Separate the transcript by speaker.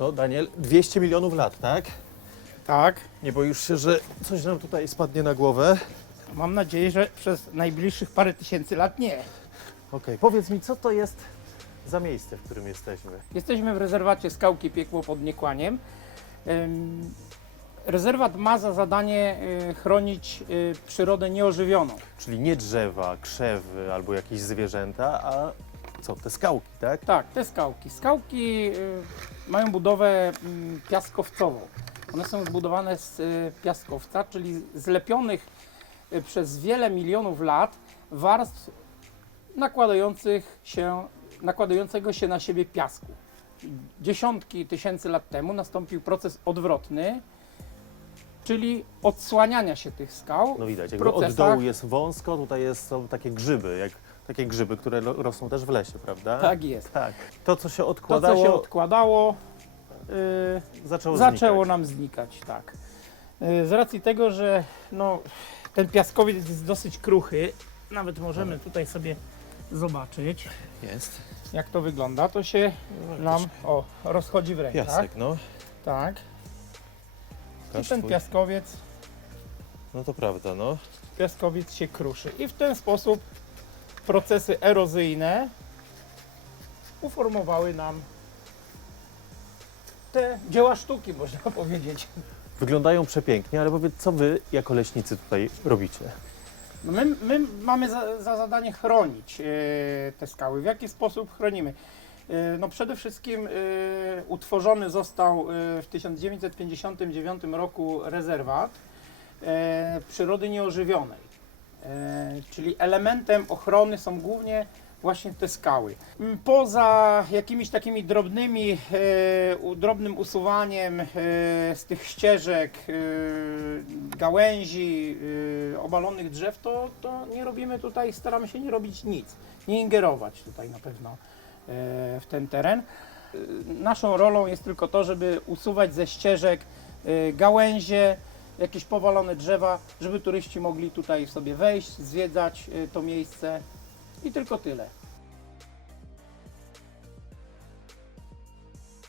Speaker 1: No Daniel, 200 milionów lat, tak?
Speaker 2: Tak.
Speaker 1: Nie boisz się, że coś nam tutaj spadnie na głowę?
Speaker 2: Mam nadzieję, że przez najbliższych parę tysięcy lat nie.
Speaker 1: Okej, powiedz mi, co to jest za miejsce, w którym jesteśmy?
Speaker 2: Jesteśmy w rezerwacie Skałki Piekło pod Niekłaniem. Ym, Rezerwat ma za zadanie y, chronić y, przyrodę nieożywioną.
Speaker 1: Czyli nie drzewa, krzewy albo jakieś zwierzęta, a co, te skałki, tak?
Speaker 2: Tak, te skałki. Skałki y, mają budowę mm, piaskowcową. One są zbudowane z y, piaskowca, czyli zlepionych y, przez wiele milionów lat warstw nakładających się, nakładającego się na siebie piasku. Dziesiątki tysięcy lat temu nastąpił proces odwrotny, czyli odsłaniania się tych skał.
Speaker 1: No widać, jakby od
Speaker 2: procesach-
Speaker 1: dołu jest wąsko, tutaj jest, są takie grzyby, jak takie grzyby, które lo- rosną też w lesie, prawda?
Speaker 2: Tak jest.
Speaker 1: Tak. To, co się
Speaker 2: To,
Speaker 1: odkładało,
Speaker 2: co się odkładało, y,
Speaker 1: zaczęło,
Speaker 2: zaczęło
Speaker 1: znikać.
Speaker 2: nam znikać, tak. Y, Z racji tego, że no, ten piaskowiec jest dosyć kruchy, nawet możemy tutaj sobie zobaczyć,
Speaker 1: Jest.
Speaker 2: jak to wygląda, to się nam o, rozchodzi w rękach.
Speaker 1: Piasek, no.
Speaker 2: Tak. I
Speaker 1: Pokaż
Speaker 2: ten
Speaker 1: twój.
Speaker 2: piaskowiec,
Speaker 1: No to prawda, no.
Speaker 2: piaskowiec się kruszy. I w ten sposób procesy erozyjne uformowały nam te dzieła sztuki, można powiedzieć.
Speaker 1: Wyglądają przepięknie, ale powiedz, co wy jako leśnicy tutaj robicie?
Speaker 2: No my, my mamy za, za zadanie chronić e, te skały. W jaki sposób chronimy? E, no przede wszystkim e, utworzony został e, w 1959 roku rezerwat e, przyrody nieożywionej. E, czyli elementem ochrony są głównie właśnie te skały. M, Poza jakimiś takimi drobnymi, e, drobnym usuwaniem e, z tych ścieżek, gałęzi, obalonych drzew, to, to nie robimy tutaj, staramy się nie robić nic, nie ingerować tutaj na pewno w ten teren. Naszą rolą jest tylko to, żeby usuwać ze ścieżek gałęzie, jakieś powalone drzewa, żeby turyści mogli tutaj sobie wejść, zwiedzać e, to miejsce i tylko tyle.